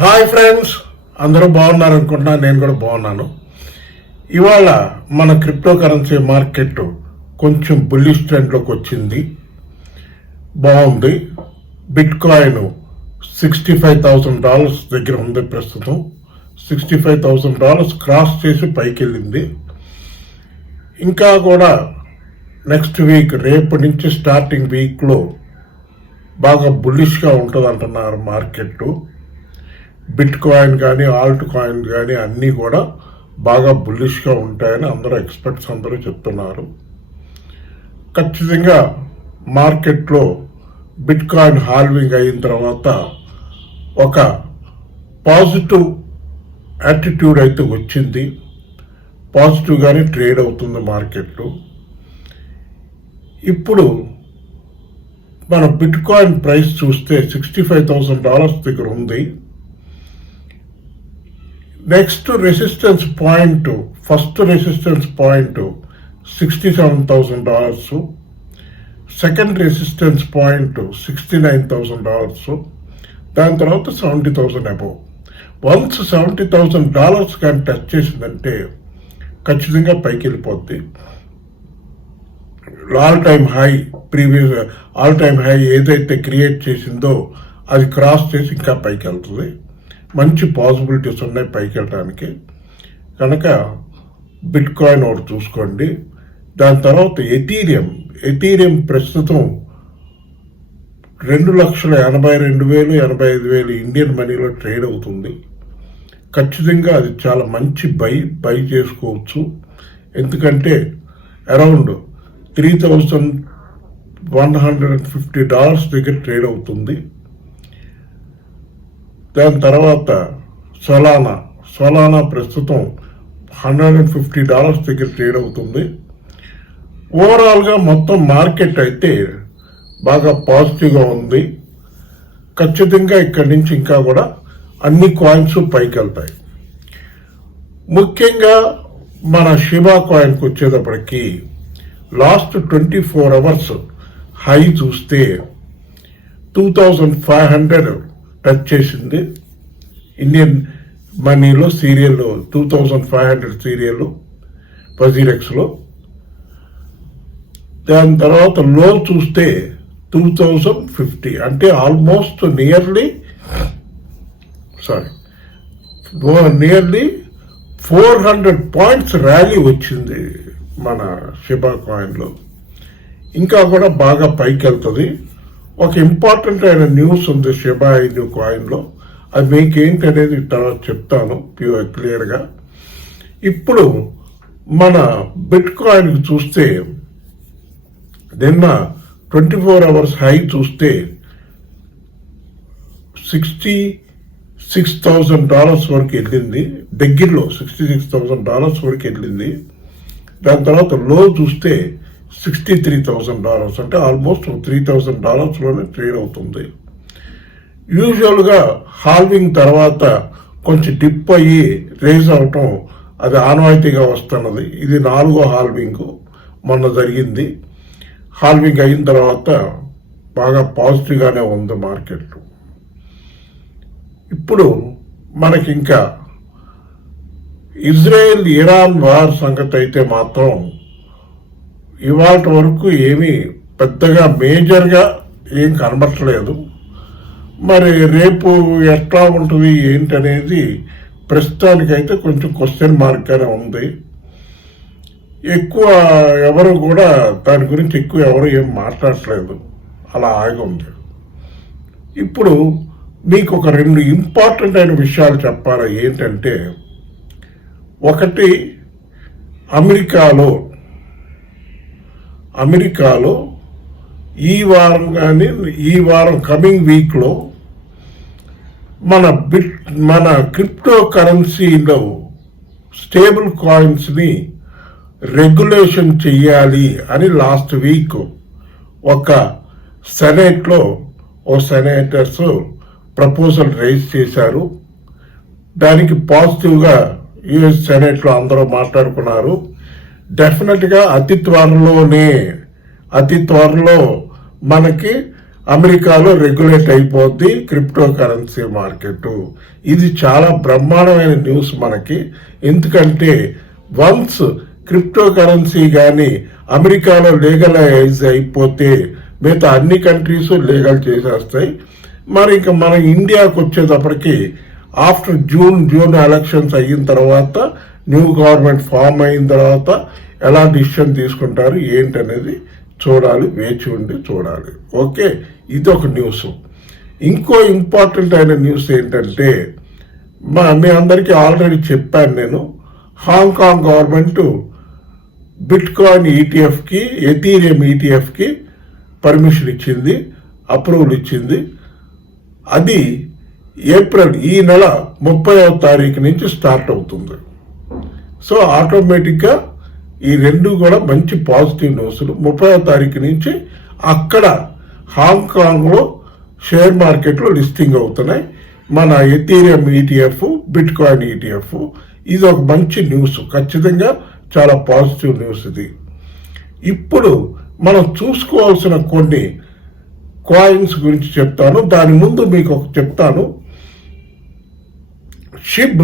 Hi friends, అందరూ బాగున్నారు అనుకుంటున్నా. నేను కూడా బాగున్నాను. ఇవాళ మన క్రిప్టో కరెన్సీ మార్కెట్ కొంచెం బుల్లిష్ ట్రెండ్లోకి వచ్చింది. బాగుంది. బిట్ కాయిన్ $65,000 దగ్గర ఉంది. ప్రస్తుతం $65,000 క్రాస్ చేసి పైకి వెళ్ళింది. ఇంకా కూడా నెక్స్ట్ వీక్, రేపు నుంచి స్టార్టింగ్ వీక్లో బాగా బుల్లిష్గా ఉంటుంది అంటున్నారు మార్కెట్. బిట్ కాయిన్ కానీ ఆల్ట్ కాయిన్ కానీ అన్నీ కూడా బాగా బుల్లిష్గా ఉంటాయని ఎక్స్పర్ట్స్ అందరూ చెప్తున్నారు. ఖచ్చితంగా మార్కెట్లో బిట్ కాయిన్ హాల్వింగ్ అయిన తర్వాత ఒక పాజిటివ్ యాటిట్యూడ్ అయితే వచ్చింది. పాజిటివ్గానే ట్రేడ్ అవుతుంది మార్కెట్. ఇప్పుడు మన బిట్ కాయిన్ ప్రైస్ చూస్తే $65,000 దగ్గర ఉంది. Next resistance point, first resistance point $67,000, second resistance point $69,000, దాని తర్వాత $70,000 అబౌవ్. వన్స్ $70,000 కానీ టచ్ చేసిందంటే ఖచ్చితంగా పైకి వెళ్ళిపోద్ది. ఆల్ టైమ్ హై ఏదైతే క్రియేట్ చేసిందో అది క్రాస్ చేసి ఇంకా పైకి వెళ్తుంది. మంచి పాసిబిలిటీస్ ఉన్నాయి పైకి వెళ్ళడానికి. కనుక బిట్ కాయిన్ ఒకటి చూసుకోండి. దాని తర్వాత ఎథీరియం ప్రస్తుతం 2,82,000 85,000 ఇండియన్ మనీలో ట్రేడ్ అవుతుంది. ఖచ్చితంగా అది చాలా మంచి బై చేసుకోవచ్చు. ఎందుకంటే అరౌండ్ $3,150 దగ్గర ట్రేడ్ అవుతుంది. దాని తర్వాత సొలానా ప్రస్తుతం $150 దగ్గర ట్రేడ్ అవుతుంది. ఓవరాల్గా మొత్తం మార్కెట్ అయితే బాగా పాజిటివ్గా ఉంది. ఖచ్చితంగా ఇక్కడి నుంచి ఇంకా కూడా అన్ని కాయిన్స్ పైకి వెళ్తాయి. ముఖ్యంగా మన షిబా కాయిన్కి వచ్చేటప్పటికి లాస్ట్ 24 అవర్స్ హై చూస్తే 2,500 టచ్ చేసింది. ఇండియన్ మనీలో సీరియల్లో 2,500 సీరియల్ పజిరెక్స్లో. దాని తర్వాత లో చూస్తే 2,050, అంటే ఆల్మోస్ట్ నియర్లీ 400 పాయింట్స్ ర్యాలీ వచ్చింది మన షిబా కాయిన్లో. ఇంకా కూడా బాగా పైకి వెళ్తుంది. ఒక ఇంపార్టెంట్ అయిన న్యూస్ ఉంది షిబా ఇను కాయిన్లో. అది మీకు ఏంటి అనేది తర్వాత చెప్తాను క్లియర్గా. ఇప్పుడు మన బిట్ కాయిన్కి చూస్తే నిన్న 24 అవర్స్ హై చూస్తే $66,000 వరకు వెళ్ళింది. దగ్గరలో $66,000 వరకు వెళ్ళింది. దాని తర్వాత లో చూస్తే $63,000, అంటే ఆల్మోస్ట్ $3,000లోనే ట్రేడ్ అవుతుంది. యూజువల్గా హాల్వింగ్ తర్వాత కొంచెం డిప్ అయ్యి రేజ్ అవటం అది ఆనవాయితీగా వస్తున్నది. ఇది 4వ హాల్వింగ్ మొన్న జరిగింది. హాల్వింగ్ అయిన తర్వాత బాగా పాజిటివ్గానే ఉంది మార్కెట్. ఇప్పుడు మనకి ఇంకా ఇజ్రాయెల్ ఇరాన్ వార్ సంగతి అయితే మాత్రం ఇవాళ వరకు ఏమీ పెద్దగా మేజర్గా ఏం కనబట్టలేదు. మరి రేపు ఎట్లా ఉంటుంది ఏంటనేది ప్రస్తుతానికైతే కొంచెం క్వశ్చన్ మార్క్గానే ఉంది. ఎక్కువ ఎవరు కూడా దాని గురించి ఎవరు ఏం మాట్లాడట్లేదు. అలా ఆగి ఉంది. ఇప్పుడు మీకు ఒక 2 ఇంపార్టెంట్ అయిన విషయాలు చెప్పాలి. ఏంటంటే, ఒకటి అమెరికాలో ఈ వారం కానీ ఈ వారం కమింగ్ వీక్లో మన క్రిప్టో కరెన్సీలో స్టేబుల్ కాయిన్స్ని రెగ్యులేషన్ చెయ్యాలి అని లాస్ట్ వీక్ ఒక సెనేటర్స్ ప్రపోజల్ రైజ్ చేశారు. దానికి పాజిటివ్గా యుఎస్ సెనేట్లో అందరూ మాట్లాడుకున్నారు. డెఫినెట్గా అతి త్వరలో మనకి అమెరికాలో రెగ్యులేట్ అయిపోద్ది క్రిప్టో కరెన్సీ మార్కెట్. ఇది చాలా బ్రహ్మాండమైన న్యూస్ మనకి. ఎందుకంటే వన్స్ క్రిప్టో కరెన్సీ కానీ అమెరికాలో లీగలైజ్ అయిపోతే మిగతా అన్ని కంట్రీస్ లీగల్ చేసేస్తాయి. మరి ఇంకా మన ఇండియాకు వచ్చేటప్పటికి ఆఫ్టర్ జూన్ ఎలక్షన్స్ అయిన తర్వాత న్యూ గవర్నమెంట్ ఫామ్ అయిన తర్వాత ఎలా డిసిషన్ తీసుకుంటారు ఏంటనేది చూడాలి, వేచి ఉండి చూడాలి. ఓకే, ఇది ఒక న్యూస్. ఇంకో ఇంపార్టెంట్ అయిన న్యూస్ ఏంటంటే మీ అందరికీ ఆల్రెడీ చెప్పాను నేను, హాంకాంగ్ గవర్నమెంట్ బిట్ కాయిన్ ఈటీఎఫ్కి, ఎథీరియం ఈటీఎఫ్కి పర్మిషన్ ఇచ్చింది, అప్రూవల్ ఇచ్చింది. అది ఏప్రిల్ ఈ నెల 30వ తారీఖు నుంచి స్టార్ట్ అవుతుంది. సో ఆటోమేటిక్గా ఈ రెండు కూడా మంచి పాజిటివ్ న్యూస్లు. 30వ తారీఖు నుంచి అక్కడ హాంకాంగ్లో షేర్ మార్కెట్లో లిస్టింగ్ అవుతున్నాయి మన Ethereum ETF, bit coin ETF. ఇది ఒక మంచి న్యూస్, ఖచ్చితంగా చాలా పాజిటివ్ న్యూస్ ఇది. ఇప్పుడు మనం చూసుకోవాల్సిన కొన్ని కాయిన్స్ గురించి చెప్తాను. దాని ముందు మీకు ఒక చెప్తాను. షిబ్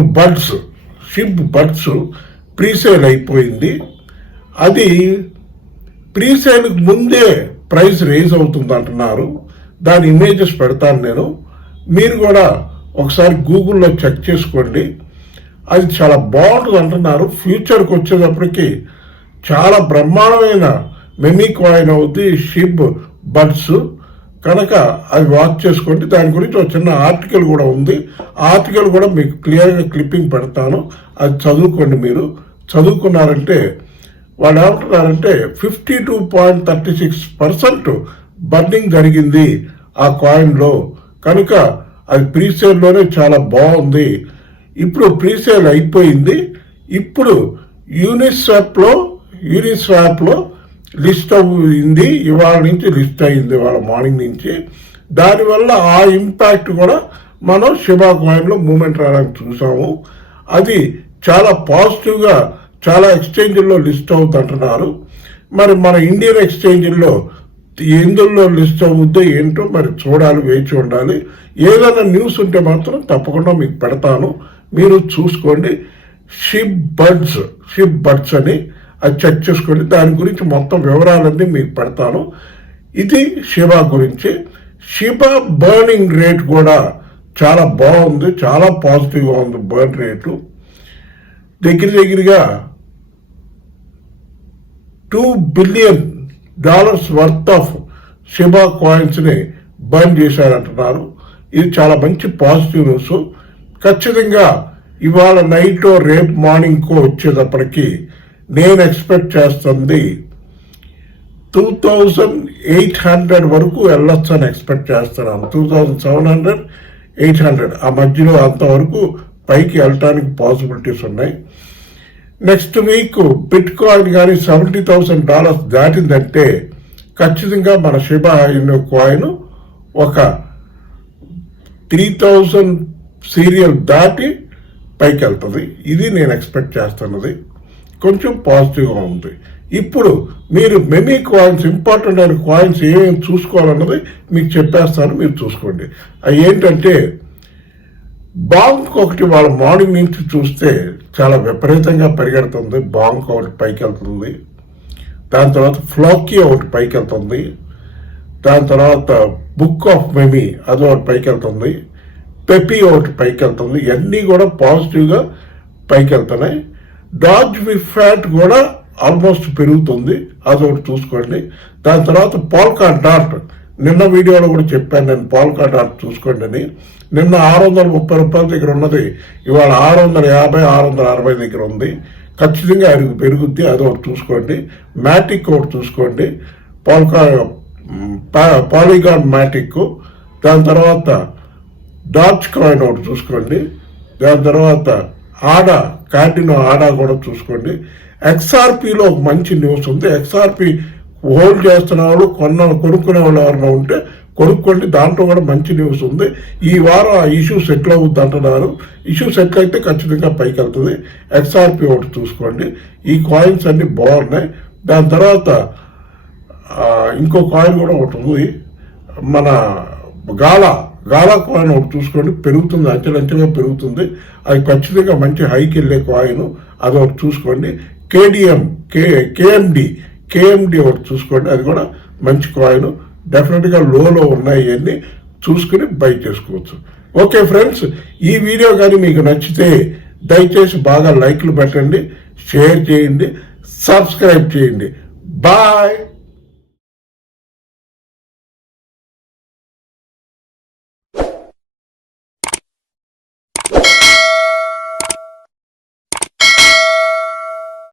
బడ్స్ ప్రీసేల్ అయిపోయింది. అది ప్రీసేల్కి ముందే ప్రైస్ రేజ్ అవుతుంది అంటున్నారు. దాని ఇమేజెస్ పెడతాను నేను, మీరు కూడా ఒకసారి గూగుల్లో చెక్ చేసుకోండి. అది చాలా బాగుంటుంది అంటున్నారు. ఫ్యూచర్కి వచ్చేటప్పటికి చాలా బ్రహ్మాండమైన మెమీ కాయిన్ అవుతుంది షిబ్ బడ్స్. కనుక అది వాచ్ చేసుకోండి. దాని గురించి ఒక చిన్న ఆర్టికల్ కూడా ఉంది. ఆర్టికల్ కూడా మీకు క్లియర్గా క్లిప్పింగ్ పెడతాను, అది చదువుకోండి. మీరు చదువుకున్నారంటే వాళ్ళు ఏమంటున్నారంటే 52.36% బర్నింగ్ జరిగింది ఆ కాయిన్లో. కనుక అది ప్రీసేల్లోనే చాలా బాగుంది. ఇప్పుడు ప్రీసేల్ అయిపోయింది. ఇప్పుడు యూనిస్వాప్లో లిస్ట్ అయింది. ఇవాళ నుంచి లిస్ట్ అయింది, ఇవాళ మార్నింగ్ నుంచి. దానివల్ల ఆ ఇంపాక్ట్ కూడా మనం షిబా కాయిన్లో మూమెంట్ రావడానికి చూసాము. అది చాలా పాజిటివ్గా చాలా ఎక్స్చేంజ్ల్లో లిస్ట్ అవుతుంటున్నారు. మరి మన ఇండియన్ ఎక్స్చేంజ్ల్లో ఎందులో లిస్ట్ అవుద్దో ఏంటో మరి చూడాలి, వేచి ఉండాలి. ఏదైనా న్యూస్ ఉంటే మాత్రం తప్పకుండా మీకు పెడతాను, మీరు చూసుకోండి. షిబ్ బడ్స్ అని అది చెక్ చేసుకోండి. దాని గురించి మొత్తం వివరాలన్నీ మీకు పెడతాను. ఇది షిబా గురించి. షిబా బర్నింగ్ రేట్ కూడా చాలా బాగుంది, చాలా పాజిటివ్గా ఉంది. బర్న్ రేటు దగ్గరగా $2 బిలియన్ వర్త్ ఆఫ్ షిబా కాయిన్స్ని బర్న్ చేశారంటున్నారు. ఇది చాలా మంచి పాజిటివ్ న్యూస్. ఖచ్చితంగా ఇవాళ నైట్ రేపు మార్నింగ్కో వచ్చేటప్పటికి నేను ఎక్స్పెక్ట్ చేస్తుంది 2800 వరకు వెళ్ళొచ్చు అని ఎక్స్పెక్ట్ చేస్తున్నాను. 2700, 800 ఆ మధ్యలో అంతవరకు పైకి వెళ్ళటానికి పాసిబిలిటీస్ ఉన్నాయి. నెక్స్ట్ వీక్ బిట్ కాయిన్ కానీ $70,000 దాటిందంటే ఖచ్చితంగా మన షిబా కాయిన్ ఒక 3000 సీరియల్ దాటి పైకి వెళ్తుంది. ఇది నేను ఎక్స్పెక్ట్ చేస్తున్నది. కొంచెం పాజిటివ్గా ఉంది. ఇప్పుడు మీరు మెమీ కాయిన్స్, ఇంపార్టెంట్ అయిన కాయిన్స్ ఏమేమి చూసుకోవాలన్నది మీకు చెప్పేస్తాను, మీరు చూసుకోండి. అవి ఏంటంటే బాంక్ ఒకటి వాళ్ళ మార్నింగ్ నుంచి చూస్తే చాలా విపరీతంగా పరిగెడుతుంది. బాంక్ ఒకటి పైకి వెళ్తుంది. దాని తర్వాత ఫ్లాకీ ఒకటి పైకి వెళ్తుంది. దాని తర్వాత బుక్ ఆఫ్ మెమీ అది ఒకటి పైకి వెళ్తుంది. పెపీ ఒకటి పైకి వెళ్తుంది. ఇవన్నీ కూడా పాజిటివ్గా పైకి వెళ్తున్నాయి. డాజ్ విఫాట్ కూడా ఆల్మోస్ట్ పెరుగుతుంది, అదొకటి చూసుకోండి. దాని తర్వాత పాల్కా డాట్, నిన్న వీడియోలో కూడా చెప్పాను నేను, పాల్కా డాట్ చూసుకోండి అని. నిన్న $630 దగ్గర ఉన్నది ఇవాళ $650, $660 దగ్గర ఉంది. ఖచ్చితంగా అది పెరుగుద్ది, అదొకటి చూసుకోండి. మ్యాటిక్ ఒకటి చూసుకోండి, పాలిగాన్ మ్యాటిక్. దాని తర్వాత డాచ్ కాయిన్ ఒకటి చూసుకోండి. దాని తర్వాత కార్డినో ఆడా కూడా చూసుకోండి. XRPలో ఒక మంచి న్యూస్ ఉంది. XRP హోల్డ్ చేస్తున్న వాళ్ళు, కొనుక్కునే వాళ్ళు ఎవరైనా ఉంటే కొనుక్కోండి. దాంట్లో కూడా మంచి న్యూస్ ఉంది. ఈ వారం ఆ ఇష్యూ సెటిల్ అవుద్ది అంటున్నారు. ఇష్యూ సెటిల్ అయితే ఖచ్చితంగా పైకి వెళ్తుంది. XRP ఒకటి చూసుకోండి. ఈ కాయిన్స్ అన్ని బాగున్నాయి. దాని తర్వాత ఇంకో కాయిన్ కూడా ఒకటి ఉంది, మన గాలా కాయిన్ ఒకటి చూసుకోండి, పెరుగుతుంది, అంచెలంచెలుగా పెరుగుతుంది. అది ఖచ్చితంగా మంచి హైకి వెళ్ళే కాయిన్, అది ఒకటి చూసుకోండి. కేఎండి ఒకటి చూసుకోండి, అది కూడా మంచి కాయిన్. డెఫినెట్గా లోలో ఉన్నాయి, ఇవన్నీ చూసుకుని బై చేసుకోవచ్చు. ఓకే ఫ్రెండ్స్, ఈ వీడియో కానీ మీకు నచ్చితే దయచేసి బాగా లైక్లు పెట్టండి, షేర్ చేయండి, సబ్స్క్రైబ్ చేయండి. బాయ్.